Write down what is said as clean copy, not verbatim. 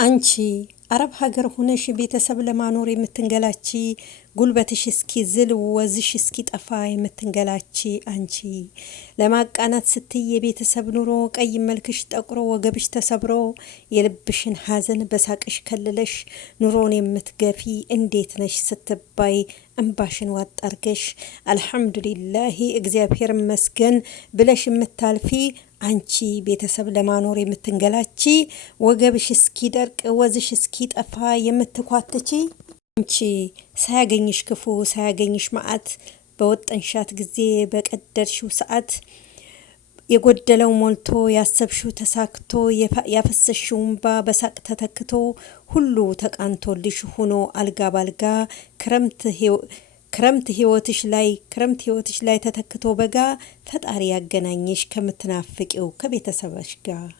አንቺ አረብ ሀገር ሆነሽ ቤተሰብ ለማኖር የምትንገላቺ ጉልበትሽ እስኪ ዝል ወዝሽ እስኪ ጠፋ የምትንገላቺ አንቺ ለማቃናት ስትይ የቤተሰብ ኑሮ ቀይ መልክሽ ጠቁሮ ወገብሽ ተሰብሮ የልብሽን ሀዘን በሳቅሽ ከልለሽ ኑሮን የምትገፊ እንዴት ነሽ ስትባይ እንባሽን ዋጣርገሽ አልሐምዱሊላሂ እግዚአብሔር ይመስገን ብለሽ የምታልፊ አንቺ ቤተሰብ ለማኖር የምትንገላቺ ወገብሽ እስኪ ደርቅ ወዝሽ እስኪ ጠፋ የምትኳትቺ አንቺ ሳያገኝሽ ክፉ ሳያገኝሽ መዓት በወጠንሻት ጊዜ በቀደርሽው ሰዓት የጎደለው ሞልቶ ያሰብሽው ተሳክቶ ያፈሰሽው እንባ በሳቅ ተተክቶ ሁሉ ተቃንቶልሽ ሆኖ አልጋ ባልጋ ክረምት ህይወትሽ ላይ ተተክቶ በጋ ፈጣሪ ያገናኝሽ ከምትናፍቂው ከቤተሰብሽ ጋር